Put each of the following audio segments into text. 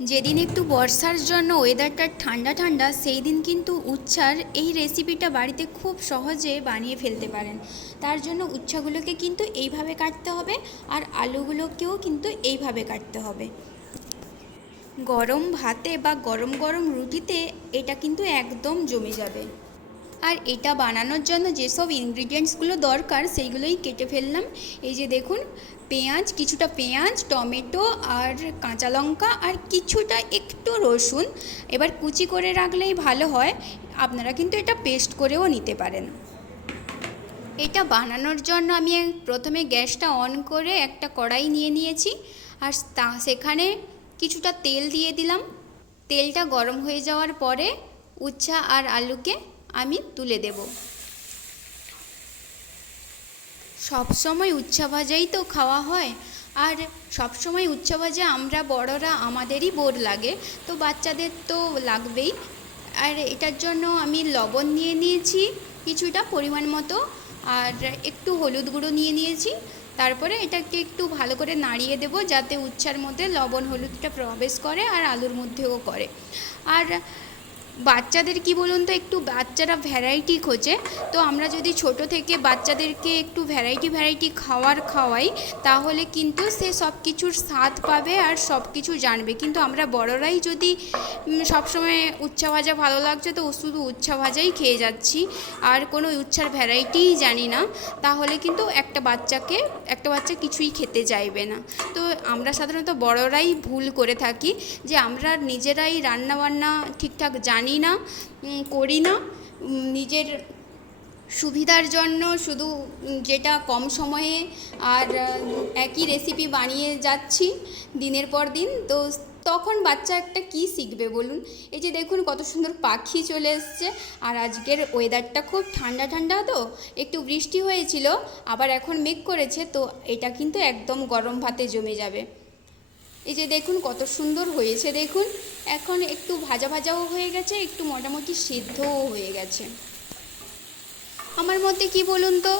যেদিন একটু বর্ষার জন্য ওয়েদারটা ঠান্ডা ঠান্ডা সেই দিন কিন্তু উচ্ছার এই রেসিপিটা বাড়িতে খুব সহজে বানিয়ে ফেলতে পারেন। তার জন্য উচ্ছাগুলোকে কিন্তু এইভাবে কাটতে হবে আর আলুগুলোকেও কিন্তু এইভাবে কাটতে হবে। গরম ভাতে বা গরম গরম রুটিতে এটা কিন্তু একদম জমে যাবে। আর এটা বানানোর জন্য যেসব ইনগ্রিডিয়েন্টসগুলো দরকার সেইগুলোই কেটে ফেললাম। এই যে দেখুন, পেঁয়াজ, কিছুটা পেঁয়াজ, টমেটো আর কাঁচা লঙ্কা আর কিছুটা একটু রসুন। এবার কুচি করে রাখলেই ভালো হয়, আপনারা কিন্তু এটা পেস্ট করেও নিতে পারেন। এটা বানানোর জন্য আমি প্রথমে গ্যাসটা অন করে একটা কড়াই নিয়ে নিয়েছি আর সেখানে কিছুটা তেল দিয়ে দিলাম। তেলটা গরম হয়ে যাওয়ার পরে উচ্ছা আর আলুকে আমি তুলে দেব। সব সময় উচ্ছা ভাজাই তো খাওয়া হয়, আর সব সময় উচ্ছা ভাজা আমরা বড়রা আমাদেরই বোর লাগে, তো বাচ্চাদের তো লাগবেই। আর এটার জন্য আমি লবণ নিয়ে নিয়েছি কিছুটা পরিমাণ মতো, আর একটু হলুদ গুঁড়ো নিয়ে নিয়েছি। তারপরে এটাকে একটু ভালো করে নাড়িয়ে দেব যাতে উচ্ছার মধ্যে লবণ হলুদটা প্রবেশ করে আর আলুর মধ্যেও করে। আর বাচ্চাদের কি বলুন তো, একটু বাচ্চারা ভ্যারাইটি খোঁজে, তো আমরা যদি ছোট থেকে বাচ্চাদেরকে একটু ভ্যারাইটি খাওয়াই তাহলে কিন্তু সে সব কিছুর স্বাদ পাবে আর সব কিছু জানবে। কিন্তু আমরা বড়রাই যদি সবসময় উচ্ছা ভাজা ভালো লাগছে তো শুধু উচ্ছা ভাজাই খেয়ে যাচ্ছি আর কোনো উচ্ছার ভ্যারাইটিই জানি না, তাহলে কিন্তু একটা বাচ্চা কিছুই খেতে চাইবে না। তো আমরা সাধারণত বড়রাই ভুল করে থাকি যে আমরা নিজেরাই রান্নাবান্না ঠিকঠাক জানি না, করি না, নিজের সুবিধার জন্য শুধু যেটা কম সময়ে আর একই রেসিপি বানিয়ে যাচ্ছি দিনের পর দিন। তো তখন বাচ্চা একটা কী শিখবে বলুন? এই যে দেখুন কত সুন্দর পাখি চলে এসছে, আর আজকের ওয়েদারটা খুব ঠান্ডা ঠান্ডা, তো একটু বৃষ্টি হয়েছিল, আবার এখন মেঘ করেছে, তো এটা কিন্তু একদম গরম ভাতে জমে যাবে। এই যে দেখুন কত সুন্দর হয়েছে, দেখুন এখন একটু ভাজা ভাজাও হয়ে গেছে, একটু মোটামুটি সিদ্ধও হয়ে গেছে। আমার মতে কি বলুন তো,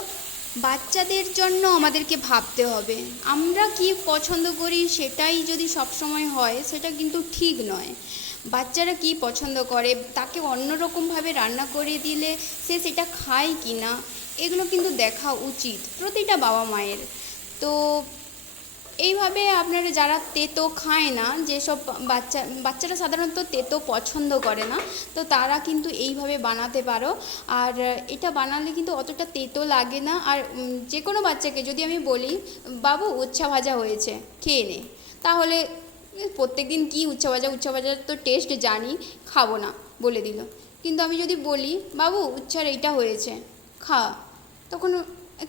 বাচ্চাদের জন্য আমাদেরকে ভাবতে হবে। আমরা কি পছন্দ করি সেটাই যদি সব সময় হয় সেটা কিন্তু ঠিক নয়। বাচ্চারা কি পছন্দ করে তাকে অন্য রকমভাবে রান্না করে দিলে সে সেটা খায় কি না, এগুলো কিন্তু দেখা উচিত প্রতিটা বাবা মায়ের। তো এইভাবে আপনারা যারা তেতো খায় না, যেসব বাচ্চারা সাধারণত তেতো পছন্দ করে না, তো তারা কিন্তু এইভাবে বানাতে পারো। আর এটা বানালে কিন্তু অতটা তেতো লাগে না। আর যে কোনো বাচ্চাকে যদি আমি বলি, বাবু উচ্ছা ভাজা হয়েছে খেয়ে নে, তাহলে প্রত্যেক দিন কী উচ্ছা ভাজার তো টেস্ট জানি, খাবো না বলে দিল। কিন্তু আমি যদি বলি, বাবু উচ্ছার এইটা হয়েছে খা, তখন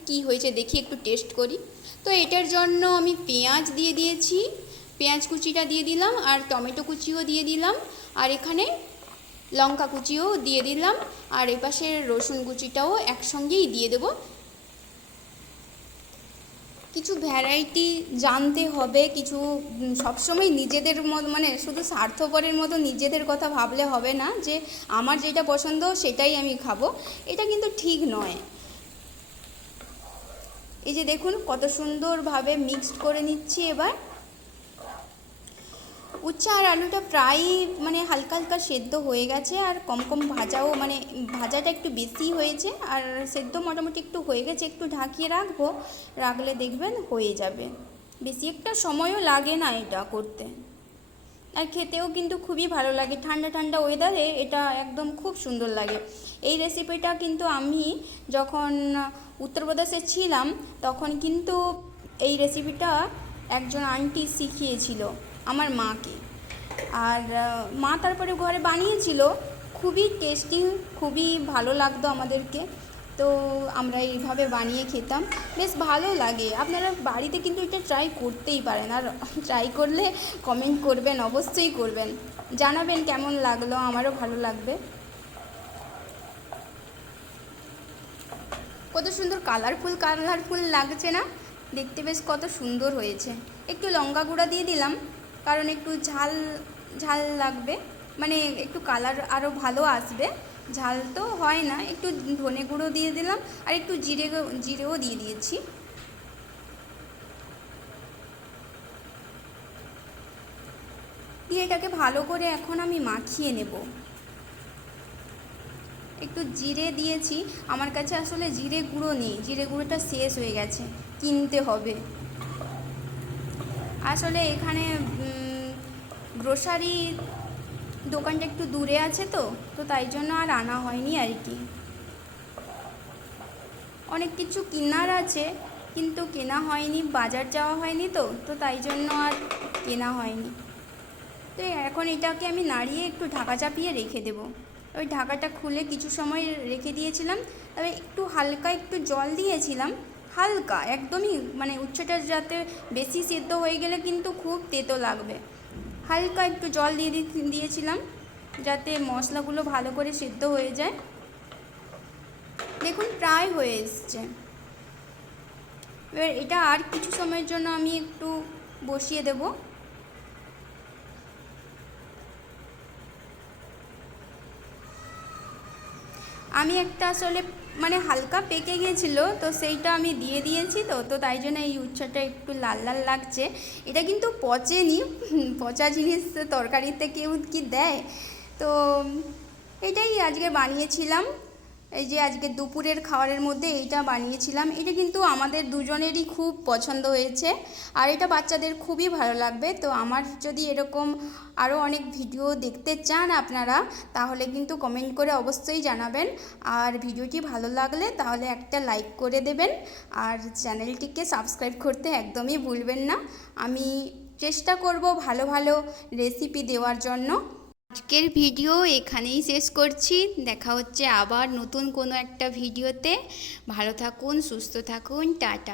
কী হয়েছে দেখি একটু টেস্ট করি। তো এটার জন্য আমি পেঁয়াজ দিয়ে দিয়েছি, পেঁয়াজ কুচিটা দিয়ে দিলাম আর টমেটো কুচিও দিয়ে দিলাম, আর এখানে লঙ্কা কুচিও দিয়ে দিলাম, আর এপাশে রসুন কুচিটাও একসঙ্গেই দিয়ে দেবো। কিছু ভ্যারাইটি জানতে হবে, কিছু সবসময় নিজেদের মানে শুধু স্বার্থপরের মতো নিজেদের কথা ভাবলে হবে না যে আমার যেটা পছন্দ সেটাই আমি খাবো, এটা কিন্তু ঠিক নয়। এই যে দেখুন কত সুন্দরভাবে মিক্সড করে নিচ্ছি। এবার উচ্ছে আর আলুটা প্রায় মানে হালকা হালকা সেদ্ধ হয়ে গেছে, আর কম কম ভাজাও, মানে ভাজাটা একটু বেশি হয়েছে, আর সেদ্ধ মোটামুটি একটু হয়ে গেছে। একটু ঢাকিয়ে রাখলে দেখবেন হয়ে যাবে, বেশি একটা সময়ও লাগে না এটা করতে। আর খেতেও কিন্তু খুবই ভালো লাগে, ঠান্ডা ঠান্ডা ওয়েদারে এটা একদম খুব সুন্দর লাগে। এই রেসিপিটা কিন্তু আমি যখন উত্তরপ্রদেশে ছিলাম তখন কিন্তু এই রেসিপিটা একজন আন্টি শিখিয়েছিল আমার মাকে, আর মা তারপরে ঘরে বানিয়েছিল, খুবই টেস্টি, খুবই ভালো লাগতো আমাদেরকে। তো আমরা এইভাবে বানিয়ে খেতাম, বেশ ভালো লাগে। আপনারা বাড়িতে কিন্তু এটা ট্রাই করতেই পারেন, আর ট্রাই করলে কমেন্ট করবেন, অবশ্যই করবেন, জানাবেন কেমন লাগলো, আমারও ভালো লাগবে। কত সুন্দর কালারফুল লাগছে না দেখতে, বেশ কত সুন্দর হয়েছে। একটু লঙ্কা গুঁড়া দিয়ে দিলাম কারণ একটু ঝাল ঝাল লাগবে, মানে একটু কালার আরও ভালো আসবে। ঝাল তো হয় না, একটু ধনে গুঁড়ো দিয়ে দিলাম আর একটু জিরেও দিয়ে দিয়েছি। দিয়ে এটাকে ভালো করে এখন আমি মাখিয়ে নেব। একটু জিরে দিয়েছি, আমার কাছে আসলে জিরে গুঁড়ো নেই, জিরে গুঁড়োটা শেষ হয়ে গেছে, কিনতে হবে। আসলে এখানে গ্রোসারি দোকানটা একটু দূরে আছে, তো তাই জন্য আর আনা হয়নি আর কি। অনেক কিছু কেনার আছে কিন্তু কেনা হয়নি, বাজার যাওয়া হয়নি, তো তাই জন্য আর কেনা হয়নি। তো এখন এটাকে আমি নাড়িয়ে একটু ঢাকা চাপিয়ে রেখে দেবো। ওই ঢাকাটা খুলে কিছু সময় রেখে দিয়েছিলাম, তবে একটু হালকা একটু জল দিয়েছিলাম, হালকা একদমই, মানে উচ্ছেটা যাতে বেশি সেদ্ধ হয়ে গেলে কিন্তু খুব তেতো লাগবে। হালকা একটু জল দিয়েছিলাম যাতে মশলাগুলো ভালো করে সেদ্ধ হয়ে যায়। দেখুন প্রায় হয়ে এসছে। এবার এটা আর কিছু সময়ের জন্য আমি একটু বসিয়ে দেব। আমি একটা আসলে মানে হালকা পেকে গিয়েছিলো, তো সেইটা আমি দিয়ে দিয়েছি, তো তাই জন্য এই উচ্ছেটা একটু লাল লাল লাগছে। এটা কিন্তু পচেনি, পচা জিনিস তরকারিতে কেউ কি দেয়? তো এটাই আজকে বানিয়েছিলাম, এই যে আজকে দুপুরের খাবারের মধ্যে এইটা বানিয়েছিলাম। এটা কিন্তু আমাদের দুজনেরই খুব পছন্দ হয়েছে, আর এটা বাচ্চাদের খুবই ভালো লাগবে। তো আমার যদি এরকম আরও অনেক ভিডিও দেখতে চান আপনারা, তাহলে কিন্তু কমেন্ট করে অবশ্যই জানাবেন। আর ভিডিওটি ভালো লাগলে তাহলে একটা লাইক করে দেবেন, আর চ্যানেলটিকে সাবস্ক্রাইব করতে একদমই ভুলবেন না। আমি চেষ্টা করব ভালো ভালো রেসিপি দেওয়ার জন্য। আজকের ভিডিও এখানেই শেষ করছি, দেখা হচ্ছে আবার নতুন কোনো একটা ভিডিওতে। ভালো থাকুন, সুস্থ থাকুন, টাটা।